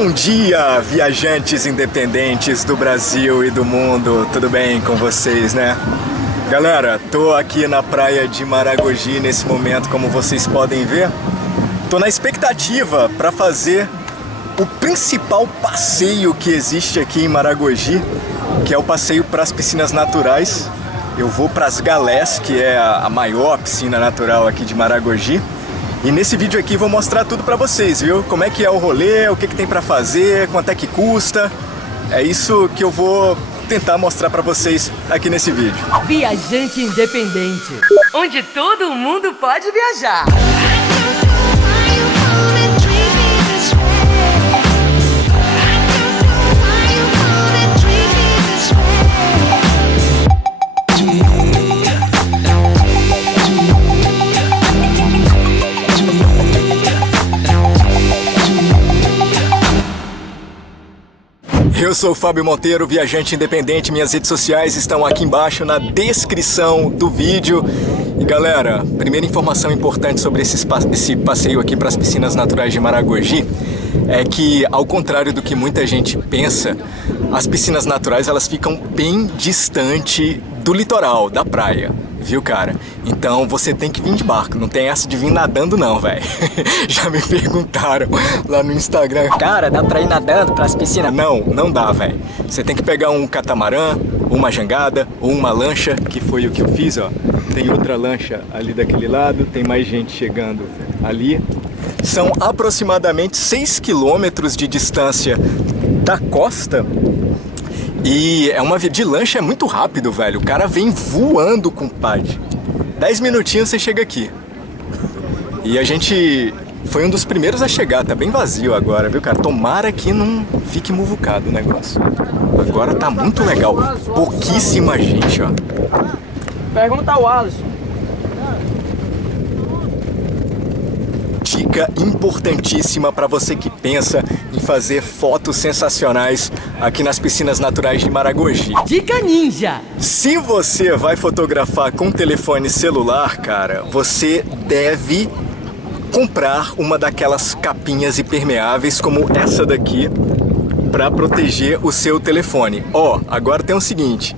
Bom dia, viajantes independentes do Brasil e do mundo, tudo bem com vocês, né? Galera, tô aqui na praia de Maragogi nesse momento, como vocês podem ver. Tô na expectativa para fazer o principal passeio que existe aqui em Maragogi, que é o passeio para as piscinas naturais. Eu vou para as Galés, que é a maior piscina natural aqui de Maragogi. E nesse vídeo aqui vou mostrar tudo pra vocês, viu? Como é que é o rolê, o que tem pra fazer, quanto é que custa. É isso que eu vou tentar mostrar pra vocês aqui nesse vídeo. Viajante independente, onde todo mundo pode viajar. Eu sou o Fábio Monteiro, viajante independente. Minhas redes sociais estão aqui embaixo na descrição do vídeo. E galera, primeira informação importante sobre esse passeio aqui para as piscinas naturais de Maragogi é que, ao contrário do que muita gente pensa, as piscinas naturais elas ficam bem distante do litoral, da praia. Viu, cara? Então você tem que vir de barco, não tem essa de vir nadando não, velho. Já me perguntaram lá no Instagram. Cara, dá pra ir nadando pras piscinas? Não, não dá, velho. Você tem que pegar um catamarã, ou uma jangada, ou uma lancha, que foi o que eu fiz, ó. Tem outra lancha ali daquele lado, tem mais gente chegando ali. São aproximadamente 6 quilômetros de distância da costa. E de lancha é muito rápido, velho. O cara vem voando, compadre. 10 minutinhos você chega aqui. E a gente foi um dos primeiros a chegar. Tá bem vazio agora, viu, cara? Tomara que não fique muvucado o negócio. Agora tá muito legal. Pouquíssima gente, ó. Pergunta ao Alisson. Dica importantíssima para você que pensa em fazer fotos sensacionais aqui nas piscinas naturais de Maragogi. Dica ninja! Se você vai fotografar com telefone celular, cara, você deve comprar uma daquelas capinhas impermeáveis como essa daqui para proteger o seu telefone. Ó, agora tem o seguinte,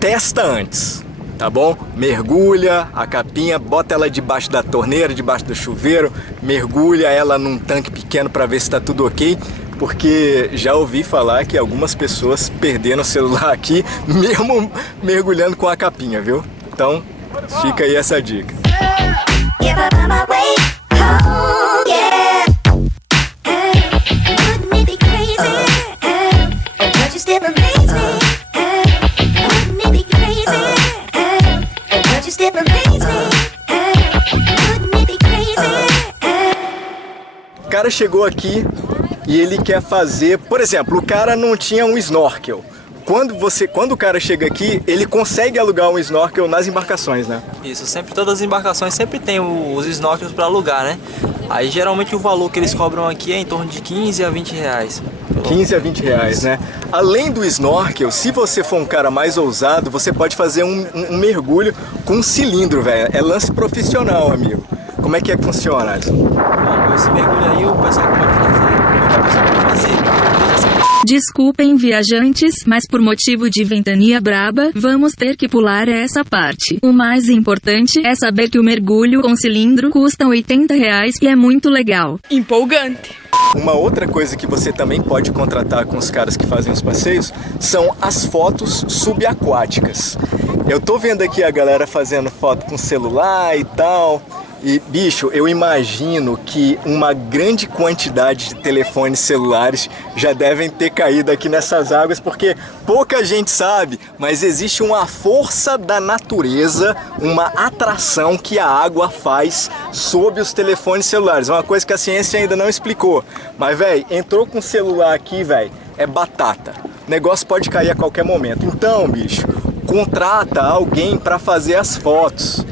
testa antes. Tá bom? Mergulha a capinha, bota ela debaixo da torneira, debaixo do chuveiro, mergulha ela num tanque pequeno para ver se tá tudo ok, porque já ouvi falar que algumas pessoas perderam o celular aqui, mesmo mergulhando com a capinha, viu? Então, fica aí essa dica. O cara chegou aqui e ele quer fazer, por exemplo, o cara não tinha um snorkel. Quando o cara chega aqui, ele consegue alugar um snorkel nas embarcações, né? Isso, todas as embarcações sempre tem os snorkels para alugar, né? Aí geralmente o valor que eles cobram aqui é em torno de 15 a 20 reais. 15 a 20 reais, né? Além do snorkel, se você for um cara mais ousado, você pode fazer um mergulho com um cilindro, velho. É lance profissional, amigo. Como é que funciona, Alisson? Bom, esse mergulho aí o pessoal pode fazer, outra pessoa pode fazer. Desculpem, viajantes, mas por motivo de ventania braba, vamos ter que pular essa parte. O mais importante é saber que o mergulho com cilindro custa 80 reais e é muito legal. Empolgante! Uma outra coisa que você também pode contratar com os caras que fazem os passeios são as fotos subaquáticas. Eu tô vendo aqui a galera fazendo foto com celular e tal. E, bicho, eu imagino que uma grande quantidade de telefones celulares já devem ter caído aqui nessas águas, porque pouca gente sabe, mas existe uma força da natureza, uma atração que a água faz sobre os telefones celulares. É uma coisa que a ciência ainda não explicou. Mas, velho, entrou com o celular aqui, velho, é batata. O negócio pode cair a qualquer momento. Então, bicho, contrata alguém para fazer as fotos.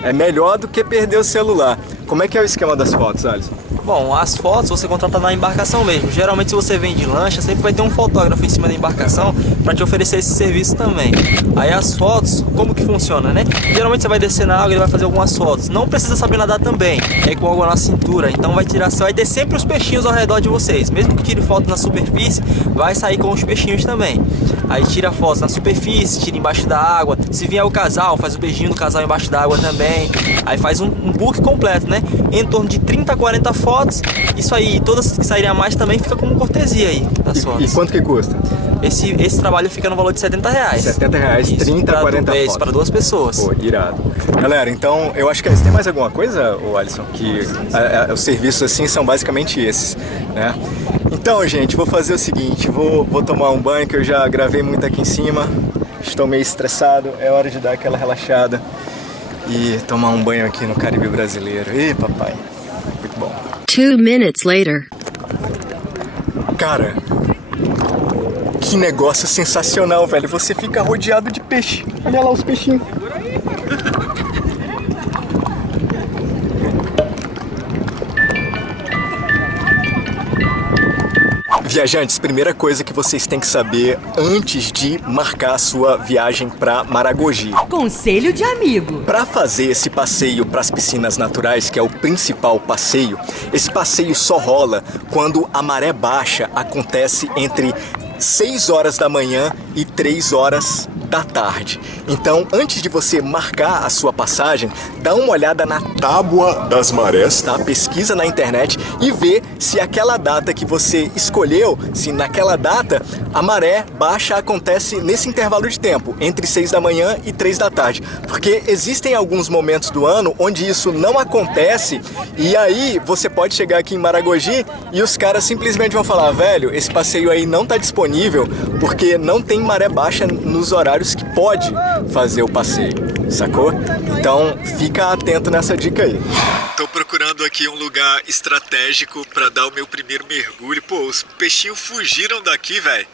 É melhor do que perder o celular. Como é que é o esquema das fotos, Alisson? Bom, as fotos você contrata na embarcação mesmo. Geralmente se você vem de lancha, sempre vai ter um fotógrafo em cima da embarcação para te oferecer esse serviço também. Aí as fotos, como que funciona, né? Geralmente você vai descer na água e ele vai fazer algumas fotos. Não precisa saber nadar também, é com água na cintura. Então você vai ter sempre os peixinhos ao redor de vocês. Mesmo que tire foto na superfície, vai sair com os peixinhos também. Aí tira fotos na superfície, tira embaixo da água. Se vier o casal, faz o beijinho do casal embaixo da água também. Aí faz um book completo, né? Em torno de 30 a 40 fotos. Isso aí, todas que saírem a mais também fica como cortesia aí das fotos. E quanto que custa? Esse trabalho fica no valor de R$70. R$70, 30 a 40 fotos. Para 2 pessoas. Pô, irado. Galera, então eu acho que tem mais alguma coisa, Alisson? Que os serviços assim são basicamente esses, né? Então, gente, vou fazer o seguinte, vou tomar um banho, que eu já gravei muito aqui em cima. Estou meio estressado, é hora de dar aquela relaxada e tomar um banho aqui no Caribe brasileiro. Ih, papai, muito bom. 2 minutes later. Cara, que negócio sensacional, velho. Você fica rodeado de peixe. Olha lá os peixinhos. Viajantes, primeira coisa que vocês têm que saber antes de marcar a sua viagem para Maragogi. Conselho de amigo. Para fazer esse passeio para as piscinas naturais, que é o principal passeio, esse passeio só rola quando a maré baixa acontece entre 6 horas da manhã e 3 horas da tarde. Então, antes de você marcar a sua passagem, dá uma olhada na tábua das marés, tá? Pesquisa na internet e vê se aquela data que você escolheu, se naquela data a maré baixa acontece nesse intervalo de tempo, entre 6 da manhã e 3 da tarde. Porque existem alguns momentos do ano onde isso não acontece e aí você pode chegar aqui em Maragogi e os caras simplesmente vão falar: velho, esse passeio aí não tá disponível porque não tem maré baixa nos horários que pode fazer o passeio, sacou? Então fica atento nessa dica aí. Tô procurando aqui um lugar estratégico para dar o meu primeiro mergulho. Pô, os peixinhos fugiram daqui, velho.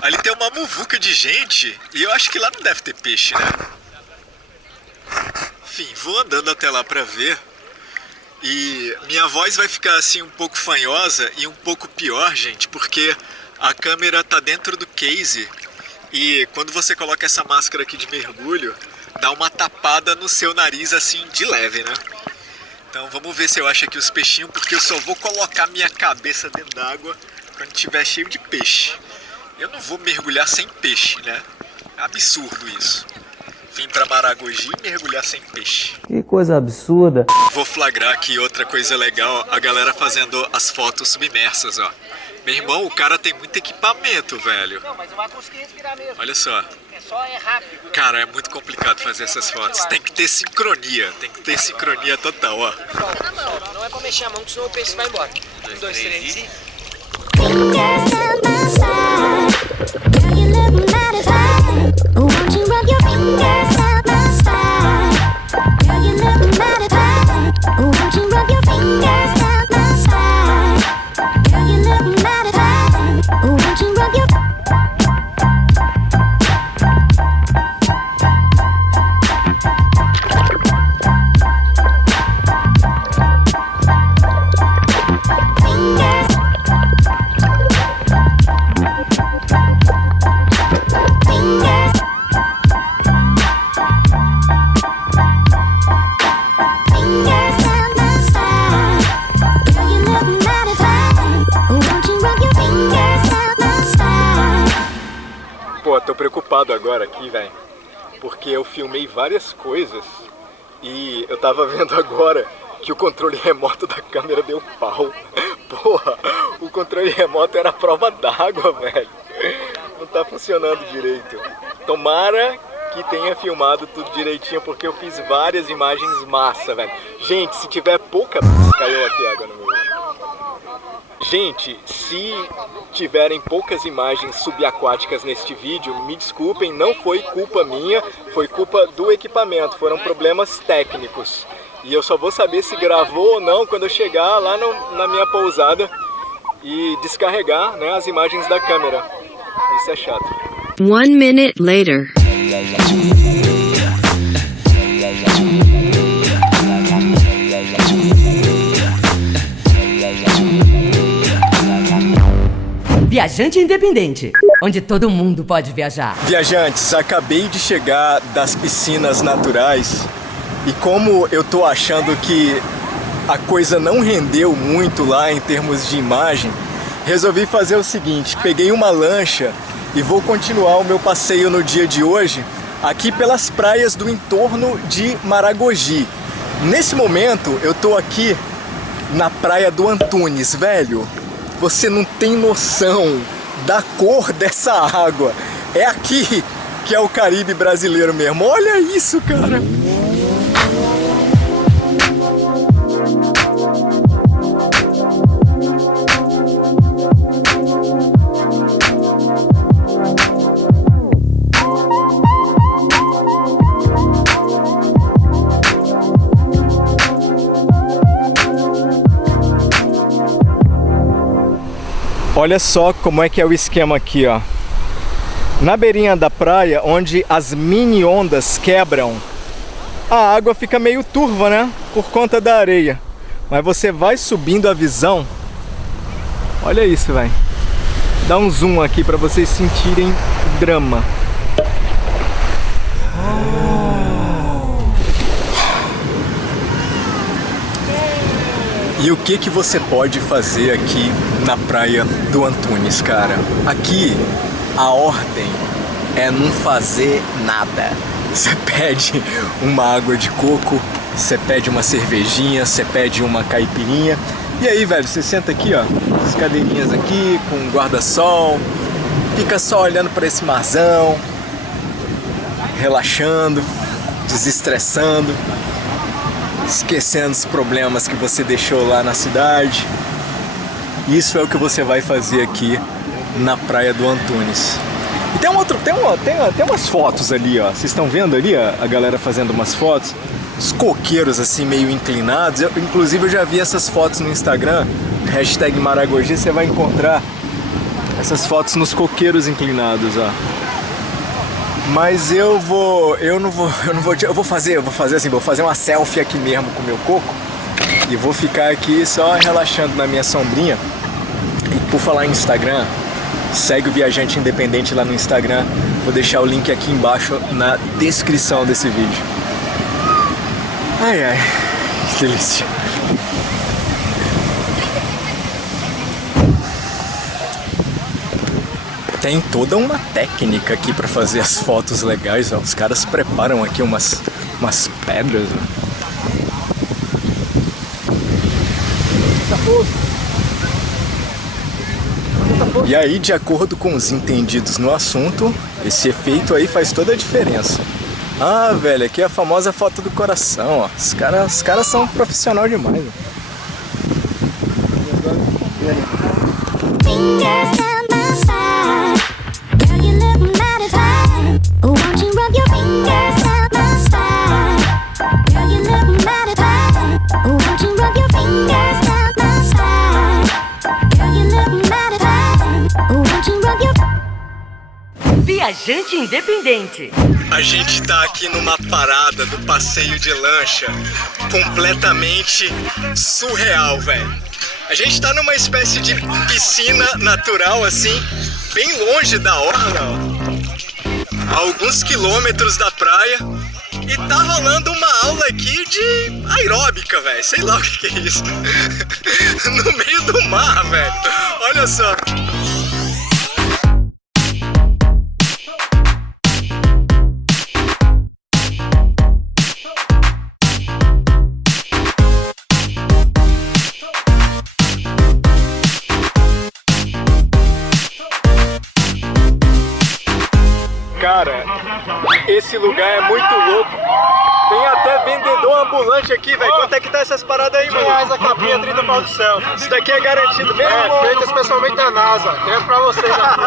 Ali tem uma muvuca de gente e eu acho que lá não deve ter peixe, né? Enfim, vou andando até lá para ver. E minha voz vai ficar assim um pouco fanhosa e um pouco pior, gente, porque a câmera tá dentro do case. E quando você coloca essa máscara aqui de mergulho, dá uma tapada no seu nariz assim de leve, né? Então vamos ver se eu acho aqui os peixinhos, porque eu só vou colocar minha cabeça dentro d'água quando tiver cheio de peixe. Eu não vou mergulhar sem peixe, né? É absurdo isso. Vim pra Maragogi e mergulhar sem peixe. Que coisa absurda. Vou flagrar aqui outra coisa legal, a galera fazendo as fotos submersas, ó. Meu irmão, o cara tem muito equipamento, velho. Não, mas vai conseguir respirar mesmo. Olha só. É rápido. Cara, é muito complicado fazer essas fotos. Tem que ter sincronia. Tem que ter sincronia total, ó. Não é pra mexer a mão, que senão o peixe vai embora. 1, 2, 3 e... Fingers down my side. Girl, you look mighty fine. Won't you rub your fingers down my spine? Girl, you look mighty fine. Won't you rub your fingers down my spine? Girl, you look mighty fine. Won't you rub your... Pô, tô preocupado agora aqui, velho, porque eu filmei várias coisas e eu tava vendo agora que o controle remoto da câmera deu pau. Porra, o controle remoto era a prova d'água, velho. Não tá funcionando direito. Tomara que tenha filmado tudo direitinho, porque eu fiz várias imagens massa, velho. Gente, se tiver pouca... Caiu aqui água no meu... Gente, se tiverem poucas imagens subaquáticas neste vídeo, me desculpem, não foi culpa minha, foi culpa do equipamento, foram problemas técnicos. E eu só vou saber se gravou ou não quando eu chegar lá na minha pousada e descarregar, né, as imagens da câmera. Isso é chato. 1 minute later. Viajante Independente, onde todo mundo pode viajar. Viajantes, acabei de chegar das piscinas naturais e como eu tô achando que a coisa não rendeu muito lá em termos de imagem, resolvi fazer o seguinte, peguei uma lancha e vou continuar o meu passeio no dia de hoje aqui pelas praias do entorno de Maragogi. Nesse momento eu tô aqui na praia do Antunes, velho. Você não tem noção da cor dessa água. É aqui que é o Caribe brasileiro mesmo. Olha isso, cara. Olha só como é que é o esquema aqui, ó. Na beirinha da praia, onde as mini ondas quebram, a água fica meio turva, né? Por conta da areia. Mas você vai subindo a visão. Olha isso, velho. Dá um zoom aqui para vocês sentirem o drama. E o que você pode fazer aqui na praia do Antunes, cara? Aqui a ordem é não fazer nada. Você pede uma água de coco, você pede uma cervejinha, você pede uma caipirinha. E aí, velho, você senta aqui, ó, as cadeirinhas aqui com um guarda-sol, fica só olhando para esse marzão, relaxando, desestressando, esquecendo os problemas que você deixou lá na cidade. Isso é o que você vai fazer aqui na praia do Antunes. E tem umas fotos ali, ó. Vocês estão vendo ali a galera fazendo umas fotos? Os coqueiros assim meio inclinados. Inclusive eu já vi essas fotos no Instagram, hashtag Maragogi, você vai encontrar essas fotos nos coqueiros inclinados, ó. Mas eu vou fazer assim, vou fazer uma selfie aqui mesmo com o meu coco e vou ficar aqui só relaxando na minha sombrinha. E por falar em Instagram, segue o Viajante Independente lá no Instagram. Vou deixar o link aqui embaixo na descrição desse vídeo. Ai, ai, que delícia. Tem toda uma técnica aqui para fazer as fotos legais, ó. Os caras preparam aqui umas pedras, ó. E aí, de acordo com os entendidos no assunto, esse efeito aí faz toda a diferença. Ah, velho, aqui é a famosa foto do coração, ó. Os caras são profissional demais, ó. Fingers down my side. Girl, you look mighty fine. Won't you rub your fingers down my side? Girl, you look mighty fine. Won't you rub your fingers down my side? Girl, you look mighty fine. Won't you rub your Viajante Independente. A gente tá aqui numa parada do passeio de lancha completamente surreal, velho. A gente tá numa espécie de piscina natural, assim, bem longe da orla, ó, a alguns quilômetros da praia. E tá rolando uma aula aqui de aeróbica, velho. Sei lá o que é isso. No meio do mar, velho. Olha só. Cara, esse lugar é muito louco. Tem até vendedor ambulante aqui, velho. Quanto é que tá essas paradas aí, mano? R$20 a capinha, 30 pau do céu. Isso daqui é garantido mesmo? É, feito especialmente da NASA. Tem pra vocês aqui.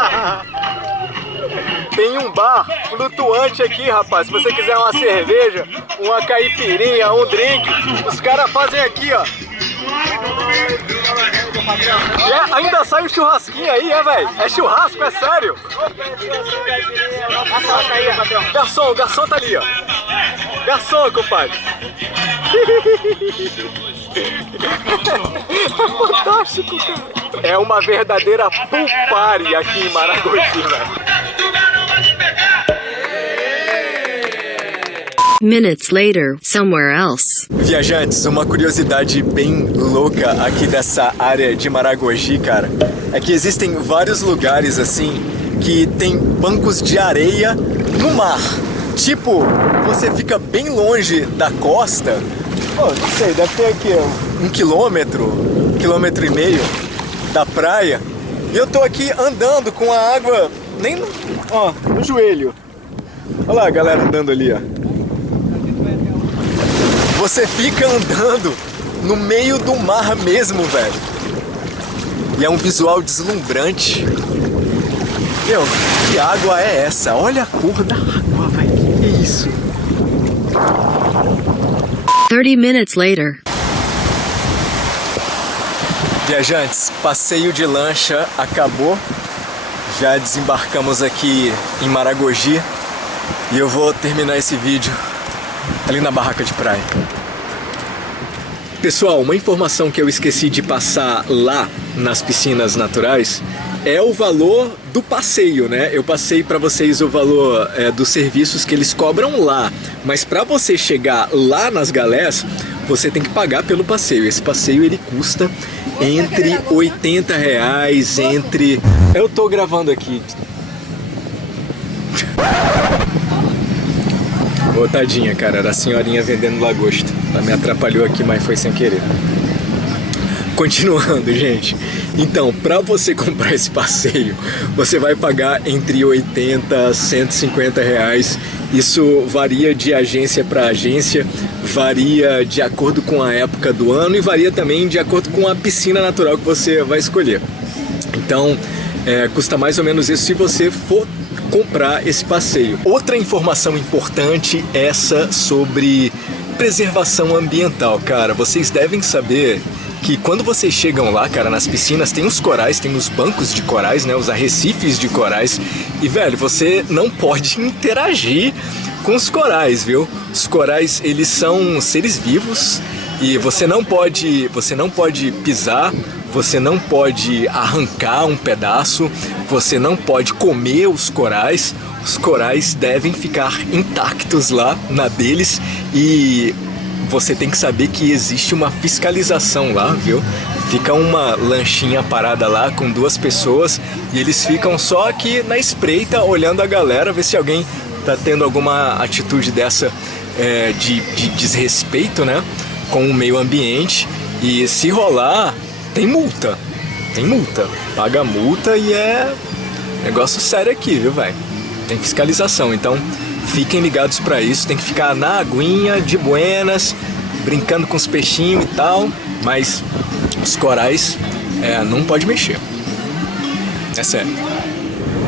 Tem um bar flutuante aqui, rapaz. Se você quiser uma cerveja, uma caipirinha, um drink, os caras fazem aqui, ó. E ainda sai o churrasquinho aí, velho? É churrasco, é sério? Garçom, o garçom tá ali, ó. Garçom, compadre. Fantástico, cara. É uma verdadeira pool party aqui em Maragogi, velho. Minutes later, somewhere else. Viajantes, uma curiosidade bem louca aqui dessa área de Maragogi, cara, é que existem vários lugares assim que tem bancos de areia no mar. Tipo, você fica bem longe da costa. Oh, não sei, deve ter aqui 1 quilômetro, 1,5 quilômetro da praia. E eu tô aqui andando com a água nem no joelho. Olha lá a galera andando ali, ó. Você fica andando no meio do mar mesmo, velho. E é um visual deslumbrante. Meu, que água é essa? Olha a cor da água, velho. Que é isso? 30 minutes later. Viajantes, passeio de lancha acabou. Já desembarcamos aqui em Maragogi. E eu vou terminar esse vídeo ali na barraca de praia. Pessoal, uma informação que eu esqueci de passar lá nas piscinas naturais é o valor do passeio, né? Eu passei para vocês o valor dos serviços que eles cobram lá, mas para você chegar lá nas galés, você tem que pagar pelo passeio. Esse passeio ele custa entre R$80, entre... Eu tô gravando aqui. Ô, tadinha, cara, era a senhorinha vendendo lagosta. Ela me atrapalhou aqui, mas foi sem querer. Continuando, gente. Então, para você comprar esse passeio, você vai pagar entre 80 a 150 reais. Isso varia de agência para agência, varia de acordo com a época do ano e varia também de acordo com a piscina natural que você vai escolher. Então, custa mais ou menos isso se você for comprar esse passeio. Outra informação importante, essa sobre preservação ambiental, cara. Vocês devem saber que quando vocês chegam lá, cara, nas piscinas, tem os corais, tem os bancos de corais, né, os arrecifes de corais. E, velho, você não pode interagir com os corais, viu? Os corais, eles são seres vivos e você não pode pisar, você não pode arrancar um pedaço, você não pode comer os corais. Os corais devem ficar intactos lá na deles e você tem que saber que existe uma fiscalização lá, viu? Fica uma lanchinha parada lá com 2 pessoas e eles ficam só aqui na espreita olhando a galera, ver se alguém tá tendo alguma atitude dessa de desrespeito, né, com o meio ambiente. E se rolar, tem multa, paga multa e é negócio sério aqui, viu, velho? Tem fiscalização, então fiquem ligados pra isso, tem que ficar na aguinha, de buenas, brincando com os peixinhos e tal, mas os corais não pode mexer, é sério.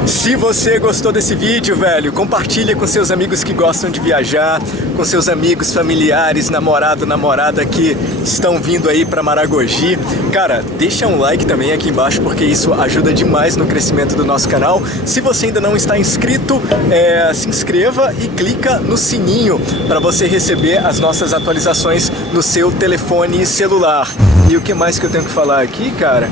Se você gostou desse vídeo, velho, compartilha com seus amigos que gostam de viajar, com seus amigos, familiares, namorado, namorada que estão vindo aí pra Maragogi. Cara, deixa um like também aqui embaixo, porque isso ajuda demais no crescimento do nosso canal. Se você ainda não está inscrito, se inscreva e clica no sininho para você receber as nossas atualizações no seu telefone celular. E o que mais que eu tenho que falar aqui, cara?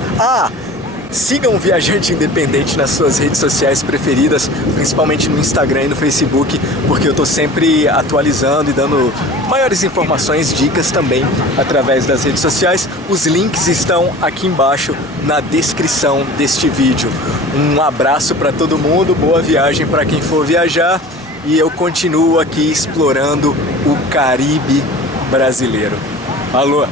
Sigam o Viajante Independente nas suas redes sociais preferidas, principalmente no Instagram e no Facebook, porque eu tô sempre atualizando e dando maiores informações, dicas também através das redes sociais. Os links estão aqui embaixo na descrição deste vídeo. Um abraço para todo mundo, boa viagem para quem for viajar e eu continuo aqui explorando o Caribe brasileiro. Alô!